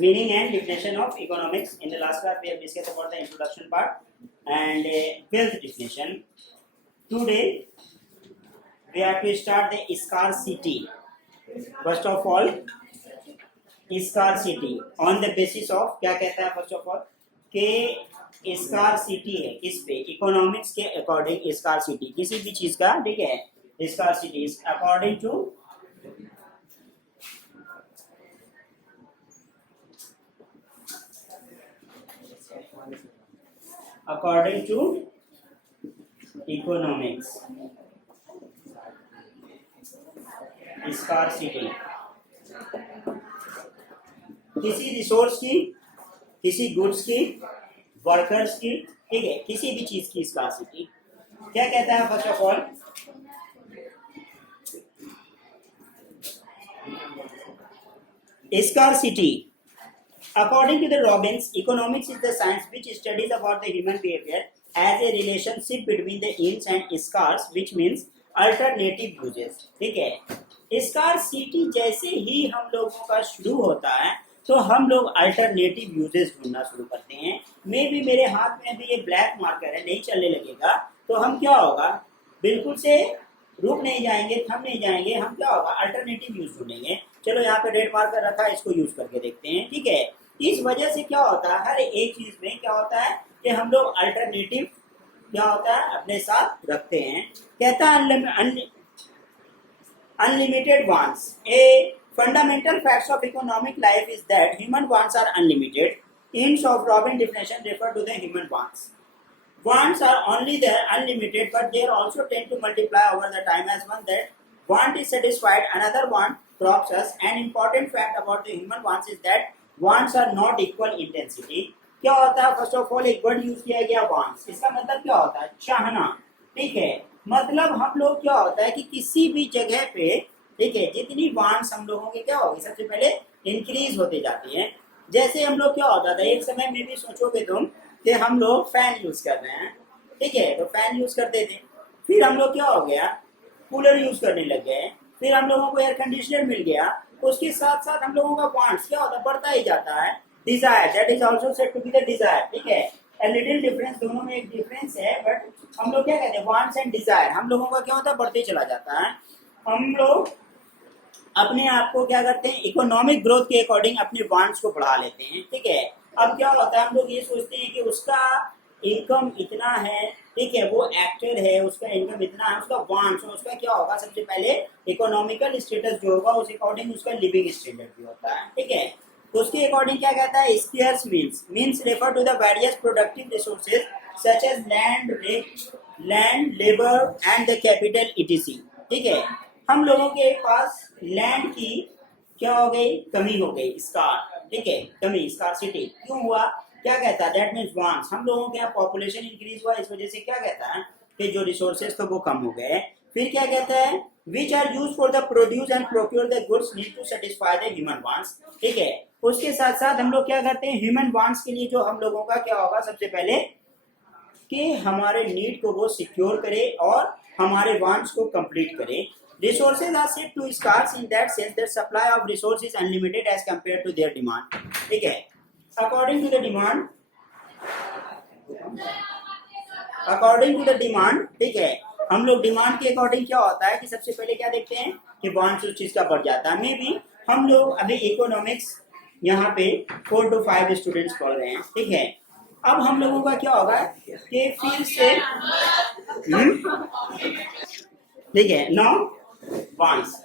meaning and definition of economics. In the last class, we have discussed about the introduction part and fifth definition. Today, we have to start the scarcity. First of all, scarcity on the basis of क्या कहता है first of all के scarcity है किस पे economics के according scarcity किसी भी चीज का ठीक है scarcity is according to economics scarcity किसी रिसोर्स की किसी गुड्स की वर्कर्स की ठीक है किसी भी चीज की स्कार्सिटी क्या कहता है first of all scarcity according to the Robbins economics is the science which studies about the human behavior as a relationship between the ins and scarce which means alternative uses ठीक है scarcity जैसे ही हम लोगों का शुरू होता है तो हम लोग अल्टरनेटिव यूजेस ढूंढना शुरू करते हैं मे भी मेरे हाथ में अभी ये ब्लैक मार्कर है नहीं चलने लगेगा तो हम क्या होगा बिल्कुल से रुक नहीं जाएंगे थम नहीं जाएंगे हम क्या होगा अल्टरनेटिव यूज ढूंढेंगे चलो यहाँ पे रेड मार्कर रखा है इसको यूज करके देखते हैं ठीक है इस वजह से क्या होता है हर एक चीज में क्या होता है कि हम लोग अल्टरनेटिव क्या होता है अपने साथ रखते हैं कहता है unlimited wants. A fundamental facts of economic life is that human wants are unlimited. Ends of Robbins definition refer to the human wants. Wants are only there unlimited, but they also tend to multiply over the time as one that want is satisfied, another want crops us. An important fact about the human wants is that wants are not equal intensity. क्या होता है first of all एक word use किया गया wants. इसका मतलब क्या होता है चाहना ठीक है मतलब हम लोग क्या होता है कि किसी भी जगह पे ठीक है जितनी वांट्स हम लोगों के क्या होगी सबसे पहले इंक्रीज होते जाती हैं जैसे हम लोग क्या होता था एक समय में भी सोचोगे तुम कि हम लोग फैन यूज कर रहे हैं ठीक है तो फैन यूज करते थे फिर हम लोग क्या हो गया कूलर यूज करने लग गए फिर हम लोगों को एयर कंडीशनर मिल गया उसके साथ साथ हम लोगों का वांट्स क्या होता बढ़ता ही जाता है desire that is also said to be the desire ठीक है लिटिल डिफरेंस दोनों में एक डिफरेंस है बट हम लोग क्या कहते हैं वांट्स एंड डिजायर हम लोगों का क्या होता है बढ़ते चला जाता है हम लोग अपने आप को क्या करते हैं इकोनॉमिक ग्रोथ के अकॉर्डिंग अपने वांट्स को बढ़ा लेते हैं ठीक है अब क्या होता है हम लोग ये सोचते हैं कि उसका इनकम इतना है ठीक है वो एक्टर है उसका इनकम इतना है उसका वांट्स उसका क्या होगा सबसे पहले इकोनॉमिकल स्टेटस जो होगा उस अकॉर्डिंग उसका लिविंग स्टैंडर्ड भी होता है ठीक है तो उसके अकॉर्डिंग क्या कहता है scarce means refer to the various productive resources such as land labour and the capital etc ठीक है हम लोगों के पास लैंड की क्या हो गई कमी हो गई स्कार ठीक है कमी स्कारसिटी क्यों हुआ क्या कहता है दैट मीन्स वांट्स हम लोगों के यहाँ पॉपुलेशन इंक्रीज हुआ इस वजह से क्या कहता है कि जो रिसोर्सेज तो वो कम हो गए फिर क्या कहता है which are used for the produce and procure the goods need to satisfy the human wants ठीक है उसके साथ साथ हम लोग क्या करते हैं ह्यूमन वांट्स के लिए जो हम लोगों का क्या होगा सबसे पहले कि हमारे नीड को वो सिक्योर करे और हमारे वांट्स को कंप्लीट करे resources are said to scarce in that sense that supply of resources is unlimited as compared to their demand ठीक है according to the demand ठीक है हम लोग डिमांड के अकॉर्डिंग क्या होता है कि सबसे पहले क्या देखते हैं कि वांट्स उस चीज का बढ़ जाता है मे भी हम लोग अभी इकोनॉमिक्स यहाँ पे 4 to 5 स्टूडेंट्स पढ़ रहे हैं ठीक है अब हम लोगों का क्या होगा कि फिर से ठीक है no wants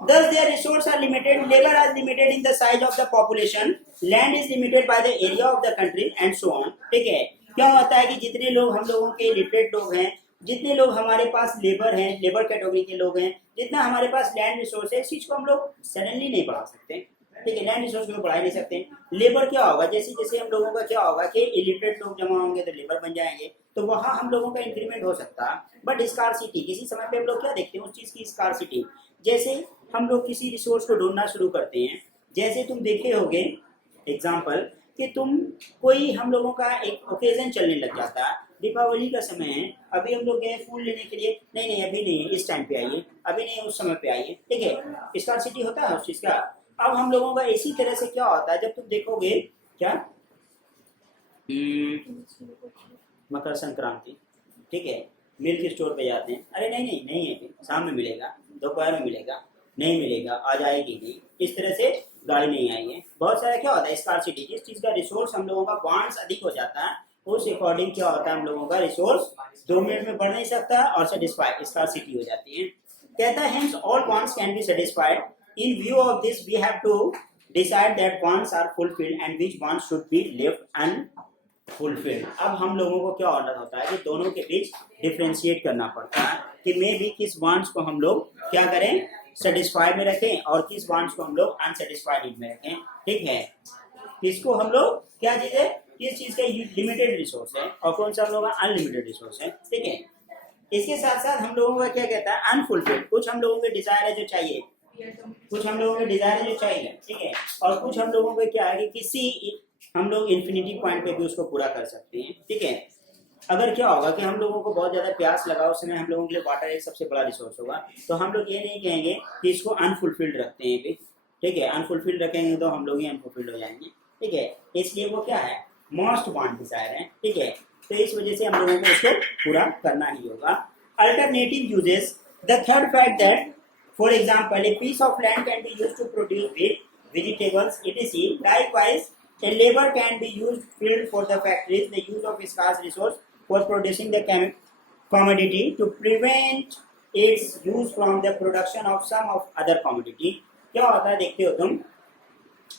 thus their resources are limited labor is limited in the size of the population land is limited by the area of the country and so on ठीक है क्या होता है कि जितने लोग हम लोगों के लिटरेट लोग हैं जितने लोग हमारे पास लेबर हैं लेबर कैटेगरी के लोग हैं जितना हमारे पास लैंड रिसोर्स है इस चीज को हम लोग सडनली नहीं बढ़ा सकते ठीक है लैंड रिसोर्स को बढ़ा नहीं सकते लेबर क्या होगा जैसे जैसे हम लोगों का क्या होगा कि इलिटरेट लोग जमा होंगे तो लेबर बन जाएंगे तो वहाँ हम लोगों का इंक्रीमेंट हो सकता है बट स्कारसिटी किसी समय पे हम लोग क्या देखते हैं उस चीज की स्कारसिटी जैसे हम लोग किसी रिसोर्स को ढूंढना शुरू करते हैं जैसे तुम देखे होगे एग्जाम्पल कि तुम कोई हम लोगों का एक ओकेजन चलने लग जाता है दीपावली का समय है अभी हम लोग गए फूल लेने के लिए नहीं अभी नहीं इस टाइम पे आइए अभी नहीं उस समय पे आइए ठीक है स्कारसिटी होता है उस चीज का अब हम लोगों का इसी तरह से क्या होता है, जब तुम देखोगे क्या मकर संक्रांति, ठीक है, मिल्क स्टोर पे जाते हैं, अरे नहीं नहीं नहीं है, शाम में मिलेगा, दोपहर में मिलेगा, नहीं मिलेगा, आज आएगी नहीं, इस तरह से गाड़ी नहीं आई है। बहुत सारा क्या होता है स्कार्सिटी, जिस चीज का रिसोर्स हम लोगों का वांट्स अधिक हो जाता है उस अकॉर्डिंग क्या होता है हम लोगों का रिसोर्स 2 मिनट में बढ़ नहीं सकता और सेटिस्फाई स्कार्सिटी हो जाती है। कहता है hence all wants can be satisfied. In view of this we have to decide that wants are fulfilled and which wants should be left unfulfilled. अब हम लोगों को क्या ऑर्डर होता है कि दोनों के बीच डिफ्रेंशिएट करना पड़ता है कि मे भी किस वांट्स को हम लोग क्या करें सेटिस्फाई में रखें और किस वांट्स को हम लोग अनसेटिस्फाइड में रखें। ठीक है, किसको हम लोग क्या चीज है, किस चीज का लिमिटेड रिसोर्स है और कौन सा हम लोग का अनलिमिटेड रिसोर्स है। ठीक है, इसके साथ साथ हम लोगों का क्या कहता है अनफुलफिल्ड, कुछ हम लोगों के डिजायर है जो चाहिए, कुछ हम लोगों के डिजायर है जो चाहिए, ठीक है, और कुछ हम लोगों के क्या है कि किसी हम लोग इन्फिनिटी पॉइंट पे भी उसको पूरा कर सकते हैं। ठीक है, अगर क्या होगा कि हम लोगों को बहुत ज्यादा प्यास लगा उस समय हम लोगों के लिए वाटर एक सबसे बड़ा रिसोर्स होगा, तो हम लोग ये नहीं कहेंगे कि इसको अनफुलफिल्ड रखते हैं भी। ठीक है, अनफुलफिल्ड रखेंगे तो हम लोग ही अनफुलफिल्ड हो जाएंगे। ठीक है, इसलिए वो क्या है मोस्ट वांट डिजायर है। ठीक है, तो इस वजह से हम लोगों को उसको पूरा करना ही होगा। Alternative uses, the third fact that for example a piece of land can be used to produce wheat, vegetables etc. Likewise, a labor can be used field for the factories. The use of scarce resource for producing the commodity to prevent its use from the production of some of other commodity. क्या होता है देखते हो तुम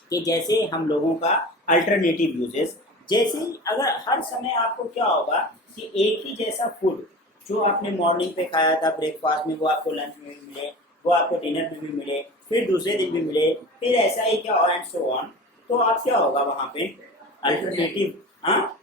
कि जैसे हम लोगों का अल्टरनेटिव यूजेस, जैसे अगर हर समय आपको क्या होगा कि एक ही जैसा फूड जो आपने मॉर्निंग पे खाया था ब्रेकफास्ट में वो आपको लंच में भी मिले, वो आपको डिनर में भी मिले, फिर दूसरे दिन भी मिले, फिर ऐसा ही क्या एंड सो ऑन, तो आप क्या होगा वहाँ पे अल्टरनेटिव, हाँ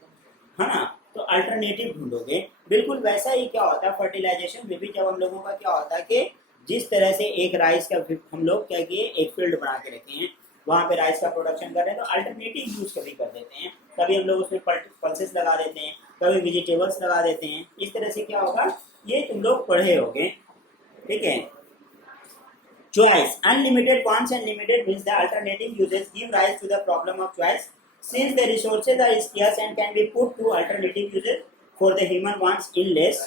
है ना, तो अल्टरनेटिव ढूंढोगे। बिल्कुल वैसा ही क्या होता है फर्टिलाइजेशन में भी, जब हम लोगों का क्या होता है कि जिस तरह से एक राइस का हम लोग क्या किए एक फील्ड बना के रखे हैं वहाँ पे राइस का प्रोडक्शन कर रहे हैं, तो अल्टरनेटिव यूज कभी कर देते हैं, कभी हम लोग उसमें पल्सेस लगा देते हैं, कभी वेजिटेबल्स लगा देते हैं। इस तरह से क्या होगा ये तुम लोग पढ़े होगे। ठीक है, choice, unlimited wants and limited means the alternative uses give rise to the problem of choice since the resources are scarce and can be put to alternative uses for the human wants in less,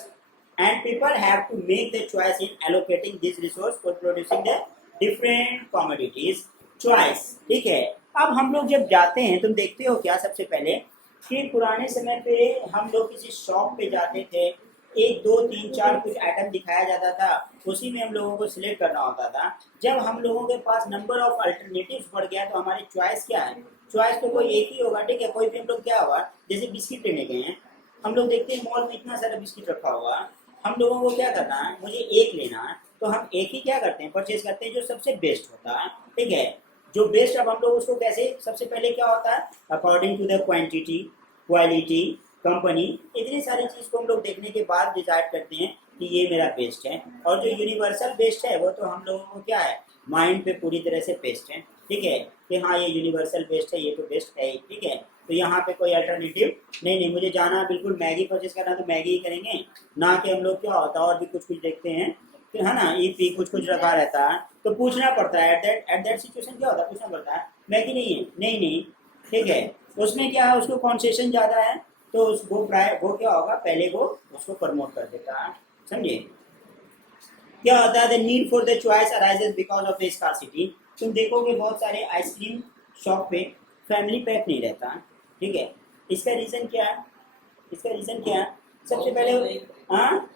and people have to make the choice in allocating this resource for producing the different commodities. Choice, ठीक है। अब हम लोग जब जाते हैं तुम देखते हो क्या सबसे पहले कि पुराने समय पे हम लोग किसी शॉप पे जाते थे, 1 2 3 4 कुछ आइटम दिखाया जाता था, उसी में हम लोगों को सिलेक्ट करना होता था। जब हम लोगों के पास नंबर ऑफ अल्टरनेटिव्स बढ़ गया तो हमारी चॉइस क्या है, चॉइस तो कोई एक ही होगा। ठीक है, कोई भी हम लोग क्या होगा जैसे बिस्किट लेने गए हैं, हम लोग देखते हैं मॉल में इतना सारा बिस्किट रखा होगा, हम लोगों को क्या करना है मुझे एक लेना है, तो हम एक ही क्या करते हैं परचेज करते हैं जो सबसे बेस्ट होता है। ठीक है, जो बेस्ट, अब हम लोग उसको कैसे सबसे पहले क्या होता है according to the quantity quality company, इतनी सारी चीज को हम लोग देखने के बाद डिसाइड करते हैं कि ये मेरा बेस्ट है। और जो यूनिवर्सल बेस्ट है वो तो हम लोगों को क्या है माइंड पे पूरी तरह से बेस्ट है। ठीक है, कि हाँ ये यूनिवर्सल बेस्ट है, ये तो बेस्ट है। ठीक है, तो यहाँ पे कोई अल्टरनेटिव नहीं मुझे जाना बिल्कुल मैगी परचेज करना तो मैगी ही करेंगे, ना कि हम लोग क्या होता है और भी कुछ कुछ देखते हैं कि है ना ईपी कुछ कुछ रखा रहता है, तो पूछना पड़ता है एट दैट सिचुएशन क्या होता है पूछना पड़ता है मैगी नहीं है नहीं। ठीक है, उसमें क्या है उसको कॉन्सेशन ज़्यादा है तो वो क्या होगा पहले वो उसको प्रमोट कर देता है। समझे क्या होता है the need for the choice arises because of the scarcity. तुम देखोगे बहुत सारे आइसक्रीम शॉप पे फैमिली पैक नहीं रहता। ठीक है, इसका रीज़न क्या है, इसका रीज़न क्या है सबसे पहले हाँ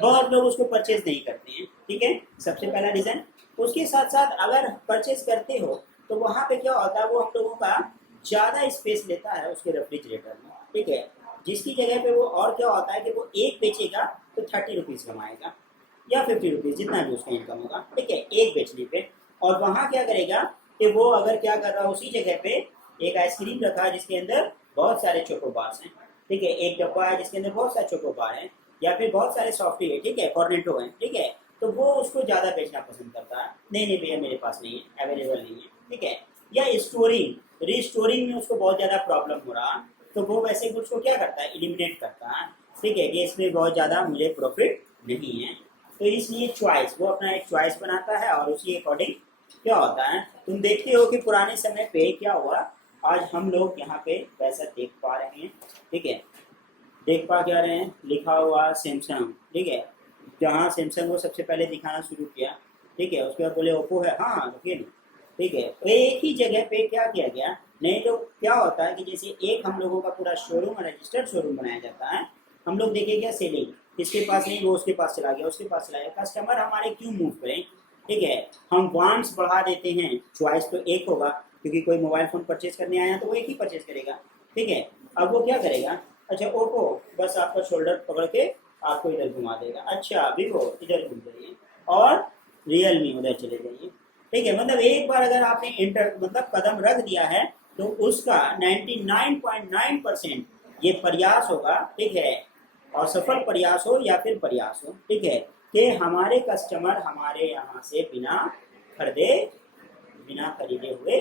बहुत लोग उसको परचेज नहीं करते हैं। ठीक है, सबसे पहला रीज़न। उसके साथ साथ अगर परचेज करते हो तो वहाँ पे क्या होता है वो हम लोगों का ज़्यादा स्पेस लेता है उसके रेफ्रिजरेटर में। ठीक है, जिसकी जगह पे वो और क्या होता है कि वो एक बेचेगा तो 30 रुपीज़ कमाएगा या 50 रुपीज़ जितना भी उसका इनकम होगा। ठीक है, एक बेचने पे। और वहाँ क्या करेगा कि वो अगर क्या कर रहा है उसी जगह पे एक आइसक्रीम रखा है जिसके अंदर बहुत सारे चोकोबार्स हैं। ठीक है, एक डब्बा है जिसके अंदर बहुत सारे चोकोबार हैं या फिर बहुत सारे सॉफ्टी है। ठीक है, कॉर्नेटो है। ठीक है, तो वो उसको ज़्यादा बेचना पसंद करता है, नहीं भैया मेरे पास नहीं है, अवेलेबल नहीं है। ठीक है, या स्टोरिंग रीस्टोरिंग में उसको बहुत ज़्यादा प्रॉब्लम हो रहा तो वो वैसे कुछ को क्या करता है एलिमिनेट करता है। ठीक है, कि इसमें बहुत ज़्यादा मुझे प्रॉफिट नहीं है, तो इसलिए चॉइस वो अपना एक चॉइस बनाता है और उसी अकॉर्डिंग क्या होता है, तुम देखते हो कि पुराने समय पे क्या हुआ, आज हम लोग यहाँ पे वैसा देख पा रहे हैं, ठीक है, देख पा क्या रहे हैं, लिखा हुआ सैमसंग, ठीक है, जहाँ सैमसंग को सबसे पहले दिखाना शुरू किया, ठीक है, उसके बाद बोले ओप्पो है, हाँ लेकिन ठीक है, तो एक ही जगह पे क्या किया गया, नहीं तो क्या होता है कि जैसे एक हम लोगों का पूरा शोरूम रजिस्टर्ड शोरूम बनाया जाता है, हम लोग देखें क्या सेलिंग, किसके पास नहीं, वो उसके पास चला गया, उसके पास चला गया, कस्टमर हमारे क्यों मूव करें, ठीक है, हम वांट्स बढ़ा देते हैं, चॉइस तो एक होगा, क्योंकि कोई मोबाइल फोन परचेज करने आया तो वो एक ही परचेज करेगा, ठीक है, अब वो क्या करेगा, अच्छा ओप्पो बस आपका शोल्डर पकड़ के आपको इधर घुमा देगा, अच्छा वीवो इधर घूम जाइए, और रियलमी उधर चले जाइए, ठीक है, मतलब एक बार अगर आपने इंटर मतलब कदम रख दिया है तो उसका 99.9% ये प्रयास होगा, ठीक है, और सफल प्रयास हो या फिर प्रयास हो, ठीक है, कि हमारे कस्टमर हमारे यहाँ से बिना खरीदे, बिना खरीदे हुए,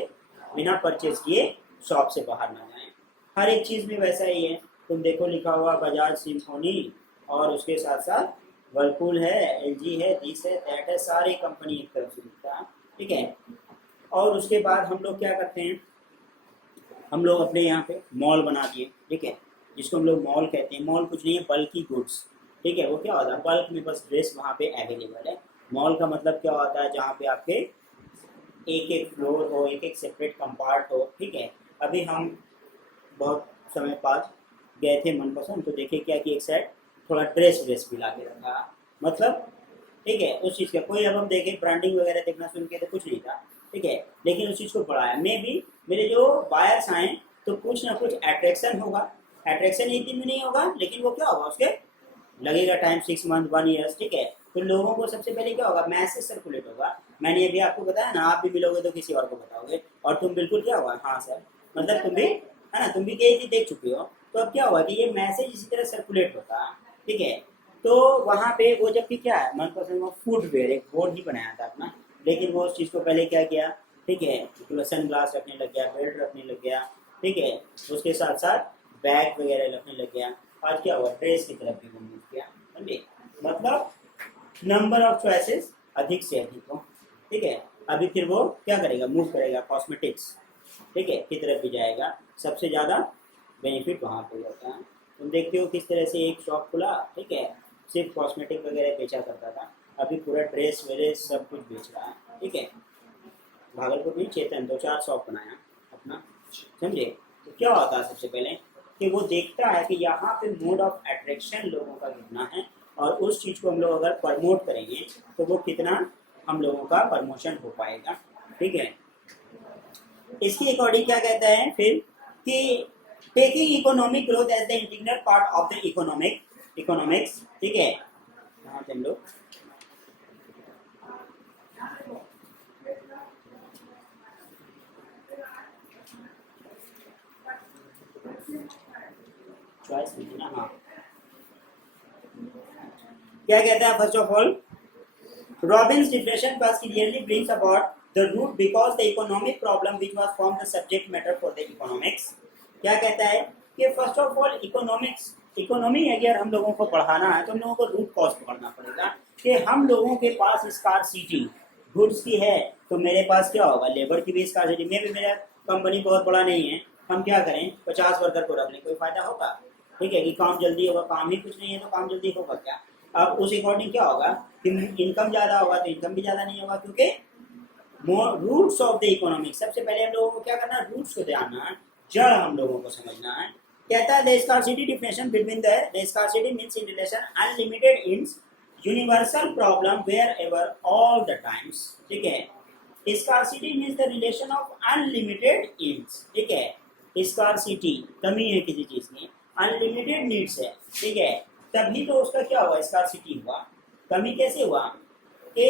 बिना परचेज किए शॉप से बाहर ना जाएं। हर एक चीज़ में वैसा ही है, तुम देखो लिखा हुआ बजाज सिम्फोनी, और उसके साथ साथ वर्लपूल है, एलजी है, दिस है, दैट है, सारी कंपनी एक तरफ से दिखता है, ठीक है, और उसके बाद हम लोग क्या करते हैं, हम लोग अपने यहाँ पे मॉल बना दिए, ठीक है, जिसको हम लोग मॉल कहते हैं, मॉल कुछ नहीं है बल्कि गुड्स, ठीक है, वो क्या होता है बल्क में बस ड्रेस वहाँ पे अवेलेबल है, मॉल का मतलब क्या होता है जहाँ पे आपके एक एक फ्लोर हो, एक एक सेपरेट कंपार्ट हो, ठीक है, अभी हम बहुत समय बाद गए थे मनपसंद, तो देखे क्या कि एक साइड थोड़ा ड्रेस व्रेस भी ला के रखा, मतलब ठीक है, उस चीज़ का कोई, अब हम देखें ब्रांडिंग वगैरह देखना सुन के तो कुछ नहीं था, ठीक है, लेकिन उस चीज़ को बढ़ाया, मैं भी मेरे जो बायर्स आए तो कुछ ना कुछ अट्रैक्शन होगा, अट्रैक्शन एक दिन में नहीं होगा, लेकिन वो क्या होगा उसके लगेगा टाइम, 6 मंथ 1 ईयर्स, ठीक है, तो लोगों को सबसे पहले क्या होगा, मैसेज सर्कुलेट होगा, मैंने अभी आपको बताया ना, आप भी मिलोगे तो किसी और को बताओगे, और तुम बिल्कुल क्या होगा, हाँ सर, मतलब तुम भी है ना, तुम भी ये चीज देख चुके हो, तो अब क्या हुआ कि ये मैसेज इसी तरह सर्कुलेट होता, ठीक है, तो वहाँ पे वो जब भी क्या है मनपसंद वो फुटवेयर एक बोर्ड ही बनाया था अपना, लेकिन वो उस चीज़ को पहले क्या किया, ठीक है, तो सन ग्लास रखने लग गया, बेल्ट रखने लग गया, ठीक है, उसके साथ साथ बैग वगैरह रखने लग गया, आज क्या हुआ ड्रेस की तरफ भी मूव किया, समझे, मतलब नंबर ऑफ चॉइसेस अधिक से अधिक हो, ठीक है, अभी फिर वो क्या करेगा, मूव करेगा कॉस्मेटिक्स, ठीक है, की तरफ भी जाएगा, सबसे ज़्यादा बेनिफिट वहाँ पे होता है, तुम देखते हो किस तरह से एक शॉप खुला, ठीक है, सिर्फ कॉस्मेटिक वगैरह बेचा करता था, अभी पूरा ड्रेस वेरेस सब कुछ बेच रहा है, ठीक है, भागलपुर में चेतन 2-4 शॉप बनाया अपना, समझे, तो क्या होता है सबसे पहले कि वो देखता है कि यहाँ पे मोड ऑफ अट्रैक्शन लोगों का कितना है, और उस चीज़ को हम लोग अगर प्रमोट करेंगे तो वो कितना हम लोगों का प्रमोशन हो पाएगा, ठीक है, इसके अकॉर्डिंग क्या कहता है फिर कि taking economic growth as the integral part of the economics, ठीक है, यहाँ से हम लोग चॉइस ना, हाँ क्या कहता है, first of all Robin's definition was clearly brings about the root because the economic problem which was formed the subject matter for the economics. क्या कहता है कि फर्स्ट ऑफ ऑल इकोनॉमी अगर हम लोगों को पढ़ाना है तो हम लोगों को रूट कॉज पकड़ना पड़ेगा कि हम लोगों के पास स्कार्सिटी गुड्स की है, तो मेरे पास क्या होगा, लेबर की भी स्कार्सिटी, में भी मेरा कंपनी बहुत बड़ा नहीं है, हम क्या करें 50 वर्कर को रख लें, कोई फायदा होगा, ठीक है, कि काम जल्दी होगा, काम ही कुछ नहीं है तो काम जल्दी होगा क्या, अब उस अकॉर्डिंग क्या होगा कि इनकम ज़्यादा होगा तो इनकम भी ज़्यादा नहीं होगा, क्योंकि रूट्स ऑफ द इकोनॉमिक, सबसे पहले हम लोगों को क्या करना है, रूट्स को जानना है, जड़ हम लोगों को समझना है, कहता है the scarcity definition between the scarcity means in relation unlimited ends universal problem wherever all the times, ठीक है, scarcity means the relation of unlimited ends, ठीक है, स्कार्सिटी कमी है किसी चीज में, अनलिमिटेड नीड्स है, ठीक है, तभी तो उसका क्या हुआ, स्कार्सिटी हुआ, कमी कैसे हुआ कि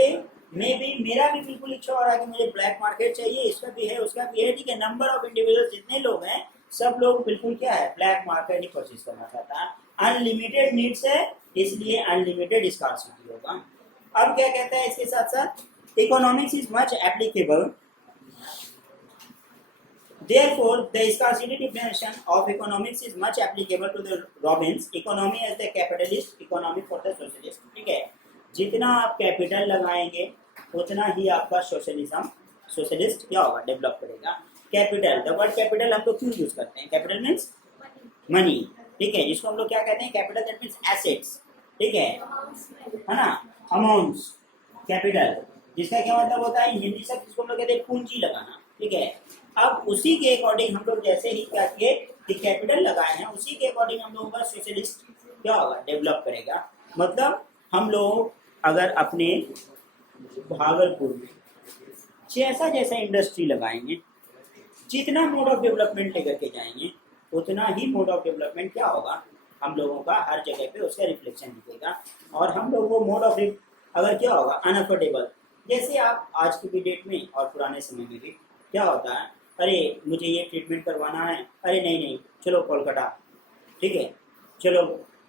मेरा भी बिल्कुल इच्छा हो रहा है कि मुझे ब्लैक मार्केट चाहिए, इसका भी है उसका भी है, ठीक है, नंबर ऑफ इंडिविजुअल जितने लोग हैं सब लोग बिल्कुल क्या है ब्लैक मार्केट ही परचेज करना चाहता है, अनलिमिटेड नीड्स है इसलिए अनलिमिटेड स्कार्सिटी होगा। अब क्या कहता है इसके साथ साथ economics is much applicable, therefore the scarcity definition of economics is much applicable to the Robbins economy as the capitalist economy for the socialist, ठीक है, जितना आप कैपिटल लगाएंगे उतना ही आपका सोशलिज्म सोशलिस्ट क्या होगा, डेवलप करेगा। कैपिटल, द वर्ड कैपिटल हम लोग क्यों यूज करते हैं, कैपिटल मीन्स मनी, ठीक है, जिसको हम लोग क्या कहते हैं, कैपिटल दैट मीन्स एसेट्स, ठीक है ना, अमाउंट्स, कैपिटल जिसका क्या मतलब होता है हिंदी शब्द जिसको हम लोग कहते हैं पूंजी लगाना, ठीक है। अब उसी के अकॉर्डिंग हम लोग जैसे ही क्या किए कि कैपिटल लगाए हैं, उसी के अकॉर्डिंग हम लोगों का सोशलिस्ट क्या होगा, डेवलप करेगा। मतलब हम लोग अगर अपने भागलपुर में जैसा जैसा इंडस्ट्री लगाएंगे, जितना मोड ऑफ डेवलपमेंट लेकर के जाएंगे, उतना ही मोड ऑफ डेवलपमेंट क्या होगा, हम लोगों का हर जगह पे उसका रिफ्लेक्शन दिखेगा। और हम लोग वो मोड ऑफ अगर क्या होगा अनअफोर्डेबल, जैसे आप आज की भी डेट में और पुराने समय में भी क्या होता है, अरे मुझे ये ट्रीटमेंट करवाना है, अरे नहीं नहीं चलो कोलकाता, ठीक है, चलो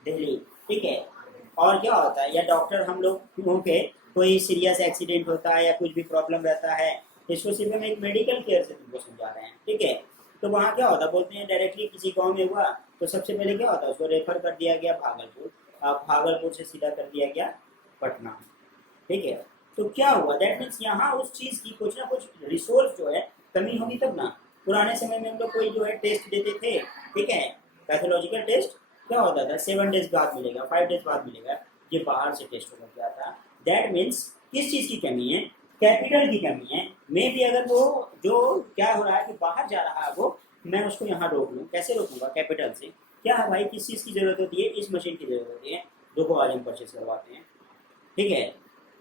दिल्ली, ठीक है। और क्या होता है, या डॉक्टर हम लोगों के कोई सीरियस एक्सीडेंट होता है या कुछ भी प्रॉब्लम रहता है, इसको सिर्फ हम एक मेडिकल केयर से तुमको समझा रहे हैं, ठीक है। तो वहाँ क्या होता है, बोलते हैं डायरेक्टली किसी गांव में हुआ तो सबसे पहले क्या होता है, उसको रेफर कर दिया गया भागलपुर, अब भागलपुर से सीधा कर दिया गया पटना, ठीक है। तो क्या हुआ, दैट मीन्स यहाँ उस चीज़ की कुछ ना कुछ रिसोर्स जो है कमी होगी तब ना। पुराने समय में हम लोग कोई जो है टेस्ट देते थे, ठीक है, पैथोलॉजिकल टेस्ट क्या होता था, 7 डेज बाद मिलेगा, 5 डेज बाद मिलेगा, ये बाहर से टेस्ट होकर के आता। दैट मीन्स किस चीज़ की कमी है, कैपिटल की कमी है। मे भी अगर वो जो क्या हो रहा है कि बाहर जा रहा है वो, मैं उसको यहाँ रोक लूँ, कैसे रोकूंगा, कैपिटल से। क्या है भाई, किस चीज़ की जरूरत होती है, इस मशीन की जरूरत होती है, देखो आज हम परचेज करवाते हैं, ठीक है,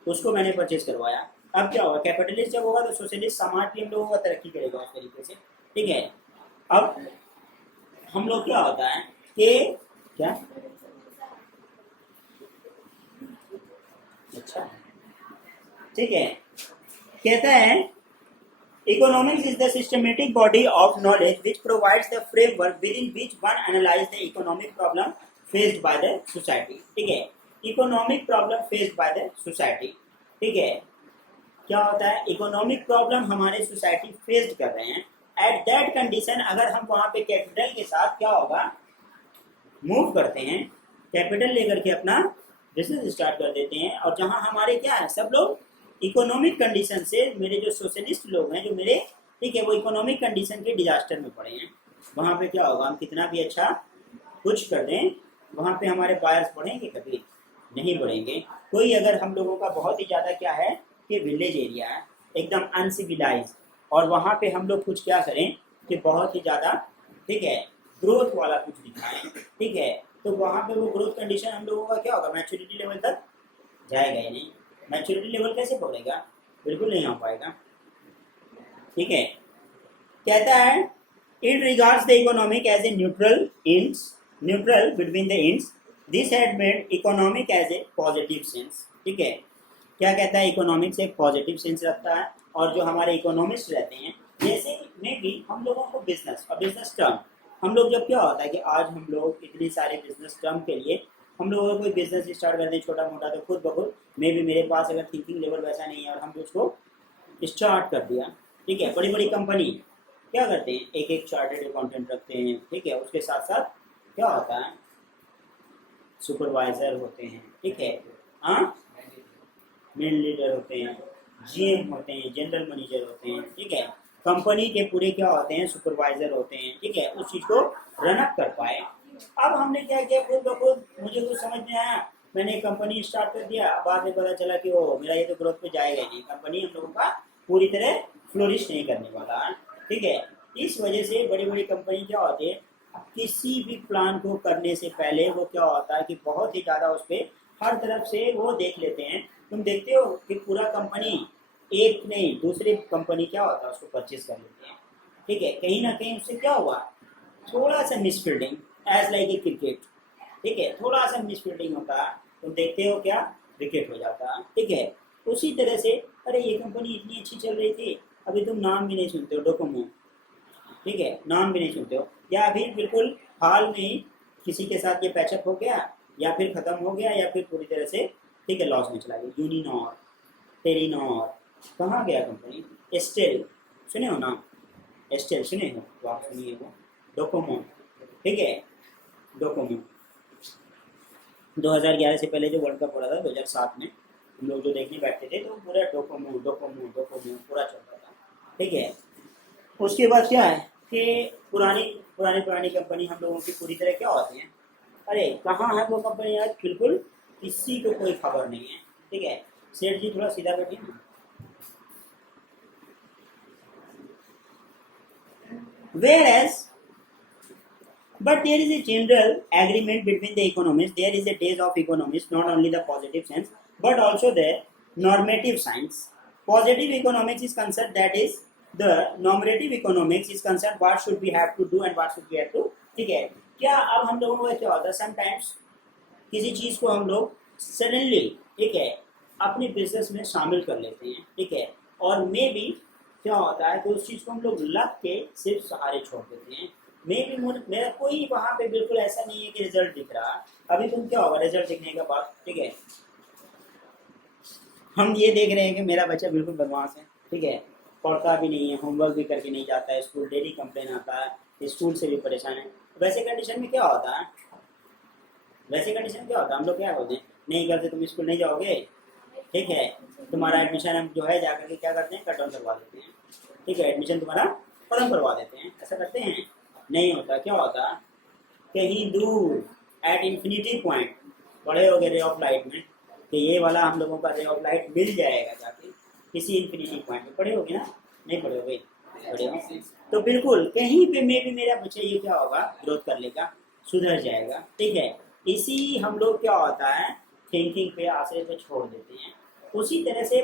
उसको मैंने परचेज करवाया। अब क्या होगा, कैपिटलिस्ट जब होगा तो सोशलिस्ट समाज भी हम लोगों का तरक्की करेगा उस तरीके से, ठीक है। अब हम लोग क्या होता है कि क्या, अच्छा ठीक है, कहता है economics is the systematic body of knowledge which provides the framework with in which one analyse the economic problem faced by the society, ठीक है, economic problem faced by the society, ठीक है। क्या होता है, इकोनॉमिक प्रॉब्लम हमारे society faced कर रहे हैं, एट दैट कंडीशन अगर हम वहां पे कैपिटल के साथ क्या होगा मूव करते हैं, कैपिटल लेकर के अपना बिजनेस स्टार्ट कर देते हैं, और जहां हमारे क्या है सब लोग इकोनॉमिक कंडीशन से, मेरे जो सोशलिस्ट लोग हैं जो मेरे, ठीक है, वो इकोनॉमिक कंडीशन के डिजास्टर में पड़े हैं, वहां पे क्या होगा, हम कितना भी अच्छा कुछ कर दें, वहां पे हमारे बायर्स बढ़ेंगे, कभी नहीं बढ़ेंगे। कोई अगर हम लोगों का बहुत ही ज़्यादा क्या है कि विलेज एरिया है एकदम अनसिविलाइज, और वहाँ पे हम लोग कुछ क्या करें कि बहुत ही ज़्यादा, ठीक है, ग्रोथ वाला कुछ दिखाएं, ठीक है, तो वहाँ पे वो ग्रोथ कंडीशन हम लोगों का क्या होगा, मैच्योरिटी लेवल तक जाएगा ही नहीं। मैच्योरिटी लेवल कैसे पड़ेगा, बिल्कुल नहीं हो पाएगा, ठीक है। कहता है it regards the economic as a neutral ends, neutral between the ends, this had made economic as a positive sense, ठीक है। क्या कहता है, इकोनॉमिक्स एक पॉजिटिव सेंस रखता है, और जो हमारे इकोनॉमिस्ट रहते हैं, जैसे में भी हम लोगों को बिजनेस और बिजनेस टर्म, हम लोग जब क्या होता है कि आज हम लोग इतनी सारे बिजनेस टर्म के लिए हम लोगों को कोई बिजनेस स्टार्ट करते हैं छोटा मोटा, तो खुद ब खुद मे भी मेरे पास अगर थिंकिंग लेवल वैसा नहीं है और हम उसको स्टार्ट कर दिया, ठीक है। बड़ी बड़ी कंपनी क्या करते हैं, एक एक चार्टर्ड अकाउंटेंट रखते हैं, ठीक है, उसके साथ साथ क्या होता है, सुपरवाइजर होते हैं, ठीक है, हाँ, मेन लीडर होते हैं, जीएम होते हैं, जनरल मैनेजर होते हैं, ठीक है, कंपनी के पूरे क्या होते हैं, सुपरवाइजर होते हैं, ठीक है, उस चीज को रन अप कर पाए। अब हमने क्या किया, खुद ब खुद मुझे कुछ समझ में आया, मैंने एक कंपनी स्टार्ट कर दिया, बाद में पता चला कि ओ मेरा ये तो ग्रोथ पे जाएगा नहीं, कंपनी हम लोगों का पूरी तरह फ्लोरिश नहीं करने वाला, ठीक है। इस वजह से बड़ी बड़ी कंपनी क्या होती है, किसी भी प्लान को करने से पहले वो क्या होता है कि बहुत ही ज़्यादा उस पर हर तरफ से वो देख लेते हैं। तुम देखते हो कि पूरा कंपनी एक नहीं दूसरी कंपनी क्या होता है उसको परचेज कर लेते हैं, ठीक है, कहीं ना कहीं उससे क्या हुआ, थोड़ा सा misfielding, as like a cricket, ठीक है, थोड़ा सा मिसफील्डिंग होता है, तुम देखते हो क्या विकेट हो जाता है, ठीक है। उसी तरह से अरे ये कंपनी इतनी अच्छी चल रही थी, अभी तुम नाम भी नहीं सुनते हो, डोकोमो, ठीक है, नाम भी नहीं सुनते हो, या अभी बिल्कुल हाल में ही किसी के साथ ये पैचअप हो गया, या फिर खत्म हो गया, या फिर पूरी तरह से, ठीक है, लॉस में चला गया। यूनिनॉर, टेलीनॉर, कहाँ गया कंपनी, एस्टेल, सुने हो नाम, एस्टेल सुने हो तो आप सुनिए हो, डोकोमो, ठीक है, डोकोमो 2011 से पहले जो वर्ल्ड कप हो रहा था 2007 में, हम लोग जो देखने बैठते थे तो पूरा डोकोमो डोकोमो डोकोमो पूरा चल रहा था, ठीक है। उसके बाद क्या है कि पुरानी पुरानी कंपनी हम लोगों की पूरी तरह क्या होती हैं, अरे कहाँ है वो कंपनी आज, बिल्कुल किसी को कोई खबर नहीं है। ठीक है, सेठ जी थोड़ा सीधा बैठिए ना। Whereas, but there is a general agreement between the economists. There is a days of economists, not only the positive sense, but also the normative science. Positive economics is concerned, that is the normative economics is concerned what should we have to do and what should we have to. ठीक है, क्या अब हम लोगों को क्या होता है, समटाइम्स किसी चीज़ को हम लोग सडनली, ठीक है, अपने बिजनेस में शामिल कर लेते हैं। ठीक है, और मे बी क्या होता है कि उस चीज़ को हम लोग लग के सिर्फ सहारे छोड़ देते हैं। मे बी मेरा कोई वहाँ पे बिल्कुल ऐसा नहीं है कि रिजल्ट दिख रहा, अभी तुम क्या होगा रिजल्ट दिखने के बाद। ठीक है, हम ये देख रहे हैं कि मेरा बच्चा बिल्कुल बदमाश है। ठीक है, पढ़ता भी नहीं है, होमवर्क भी करके नहीं जाता है स्कूल, डेली कंप्लेन आता है, स्कूल से भी परेशान है। वैसे कंडीशन में क्या होता है, वैसे कंडीशन क्या होता है, हम लोग क्या बोलते हैं, नहीं करते तुम स्कूल नहीं जाओगे। ठीक है, तुम्हारा एडमिशन हम जो है जाकर के क्या करते हैं, कट डाउन करवा देते हैं। ठीक है, एडमिशन तुम्हारा खत्म करवा देते हैं, ऐसा करते हैं। नहीं होता, क्या होता, कहीं दूर एट इन्फिनिटी पॉइंट पढ़े हो गए रे ऑफ लाइट में, कि ये वाला हम लोगों का रे ऑफ लाइट मिल जाएगा जाके किसी इन्फिनिटी पॉइंट में। पढ़े होगे ना, नहीं पढ़े होगे, पढ़े हो तो बिल्कुल कहीं पे मे भी मेरा बच्चा ये क्या होगा, ग्रोथ कर लेगा, सुधर जाएगा। ठीक है, इसी हम लोग क्या होता है, थिंकिंग पे आश्रय पे छोड़ देते हैं। उसी तरह से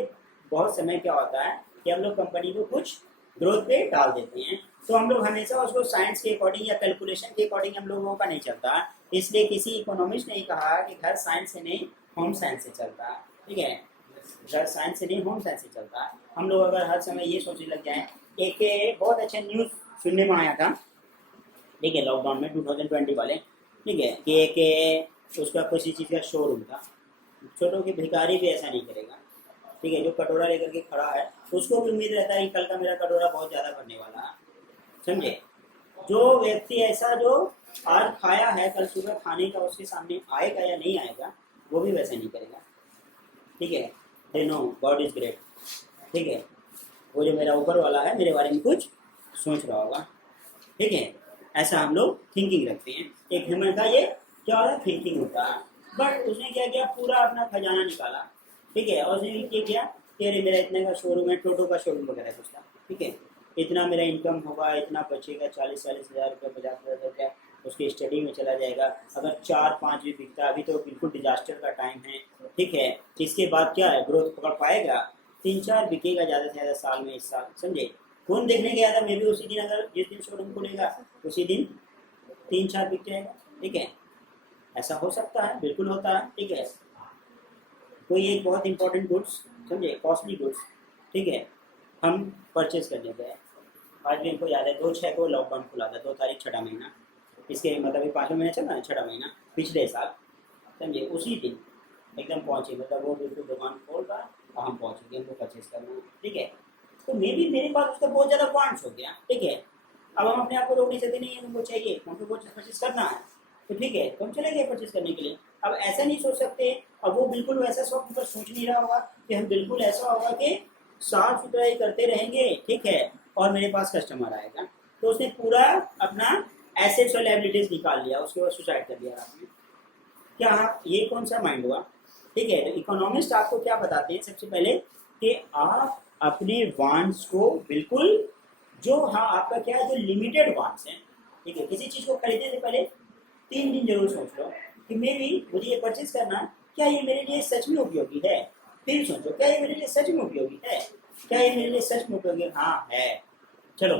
बहुत समय क्या होता है कि हम लोग कंपनी को कुछ ग्रोथ पे डाल देते हैं, तो हम लोग हमेशा उसको साइंस के अकॉर्डिंग या कैलकुलेशन के अकॉर्डिंग हम लोगों का नहीं चलता। इसलिए किसी इकोनॉमिस्ट ने कहा कि घर साइंस से नहीं होम साइंस से चलता। ठीक है, घर साइंस से नहीं होम साइंस से चलता। हम लोग अगर हर समय ये सोचने लग जाए, एक बहुत अच्छा न्यूज़ सुनने में आया था, ठीक है, लॉकडाउन में 2020 वाले, ठीक है, कि एक उसका किसी चीज़ का शोरूम था। छोटों के भिखारी भी ऐसा नहीं करेगा। ठीक है, जो कटोरा लेकर के खड़ा है उसको भी उम्मीद रहता है कि कल का मेरा कटोरा बहुत ज़्यादा भरने वाला है। समझे, जो व्यक्ति ऐसा जो आज खाया है कल सुबह खाने का उसके सामने आएगा या नहीं आएगा, वो भी वैसे नहीं करेगा। ठीक है, they know God is great. ठीक है, वो जो मेरा ऊपर वाला है मेरे बारे में कुछ सोच रहा होगा। ठीक है, ऐसा हम लोग थिंकिंग रखते हैं। एक ह्यूमन का ये क्या होता है, थिंकिंग होता है। बट उसने क्या किया, पूरा अपना खजाना निकाला। ठीक है, और उसने ये किया कि अरे मेरा इतने का शोरूम है, टोटो का शोरूम वगैरह कुछ था। ठीक है, इतना मेरा इनकम होगा, इतना बचेगा, 40-40 हज़ार रुपये, 50,000 रुपया उसकी स्टडी में चला जाएगा। अगर 4-5 भी बिकता, अभी तो बिल्कुल डिजास्टर का टाइम है। ठीक है, इसके बाद क्या है, ग्रोथ पकड़ पाएगा, 3-4 बिकेगा ज़्यादा से ज़्यादा साल में, इस साल। समझे, कौन देखने गया था, मे भी उसी दिन, अगर जिस दिन शोरूम खुलेगा उसी दिन 3-4 बिक जाएगा। ठीक है, ऐसा हो सकता है, बिल्कुल होता है। ठीक है, कोई एक बहुत इंपॉर्टेंट गुड्स, समझे, कॉस्टली गुड्स, ठीक है, हम परचेज करने गए। आज भी इनको याद है, 2/6 को लॉकडाउन खुला था, 2 तारीख 6ठा महीना, इसके मतलब ये 5वां महीना चल रहा है, 6ठा महीना पिछले साल। समझे, उसी दिन एकदम पहुँचे, मतलब वो बिल्कुल दुकान खोल रहा है और हम पहुँचेंगे, हमको परचेज करना है। ठीक है, तो मे भी मेरे पास उसका बहुत ज़्यादा पॉइंट्स हो गया। ठीक है, अब हम अपने आप को रोक नहीं सकते, नहीं है तुमको चाहिए, हमको परचेज करना है, तो ठीक है, तो हम चले गए परचेज करने के लिए। अब ऐसा नहीं सोच सकते, अब वो बिल्कुल वैसा सब पर सोच नहीं रहा होगा कि हम बिल्कुल ऐसा होगा कि साफ सुथराई करते रहेंगे। ठीक है, और मेरे पास कस्टमर आएगा, तो उसने पूरा अपना एसेट्स और लायबिलिटीज निकाल लिया, उसके बाद सुसाइड कर दिया आपने। क्या ये कौन सा माइंड हुआ। ठीक है, तो इकोनॉमिस्ट आपको क्या बताते हैं, सबसे पहले कि आप अपने वांट्स को बिल्कुल, जो हाँ आपका क्या है, जो लिमिटेड वांट्स हैं। ठीक है, किसी चीज़ को खरीदने से पहले 3 दिन जरूर सोच लो कि मे भी मुझे ये परचेज करना, क्या ये मेरे लिए सच में उपयोगी है। फिर सोचो, क्या ये मेरे लिए सच में उपयोगी है, क्या ये मेरे लिए सच में उपयोगी, हाँ है, चलो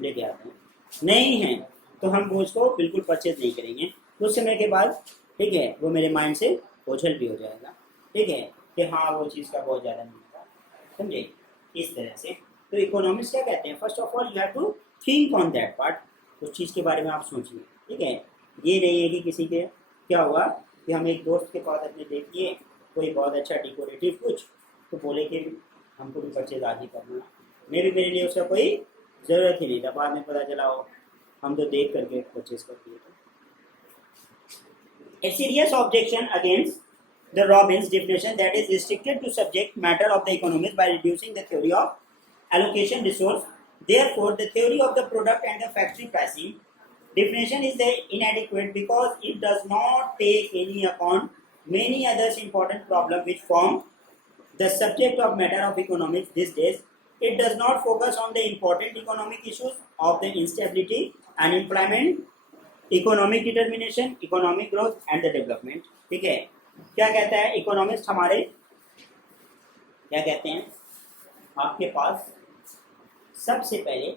लेके आते हैं। नहीं है तो हम वो उसको बिल्कुल परचेज नहीं करेंगे। कुछ समय के बाद, ठीक है, वो मेरे माइंड से ओझल भी हो जाएगा। ठीक है, कि हाँ वो चीज़ का बहुत ज़्यादा नहीं होता। समझे, इस तरह से। तो इकोनॉमिक्स क्या कहते हैं, first of all you have to think on that part, उस चीज़ के बारे में आप सोचिए। ठीक है, ये नहीं है कि किसी के क्या हुआ कि हम एक दोस्त के पास अपने देखिए कोई बहुत अच्छा डिकोरेटिव कुछ, तो बोले कि हमको भी परचेज आज ही करना, मेरे लिए उसका कोई ज़रूरत ही नहीं था, बाद में पता चला हो हम तो देख करके परचेज कर दिए थे। A serious objection against the Robbins definition, that is restricted to subject matter of the economics by reducing the theory of allocation resource. Therefore, the theory of the product and the factory pricing definition is inadequate because it does not take any account many others important problems which form the subject of matter of economics these days. It does not focus on the important economic issues of the instability, unemployment, economic determination, economic growth and the development. ठीक है, क्या कहता है economist हमारे, क्या कहते हैं आपके पास सबसे पहले,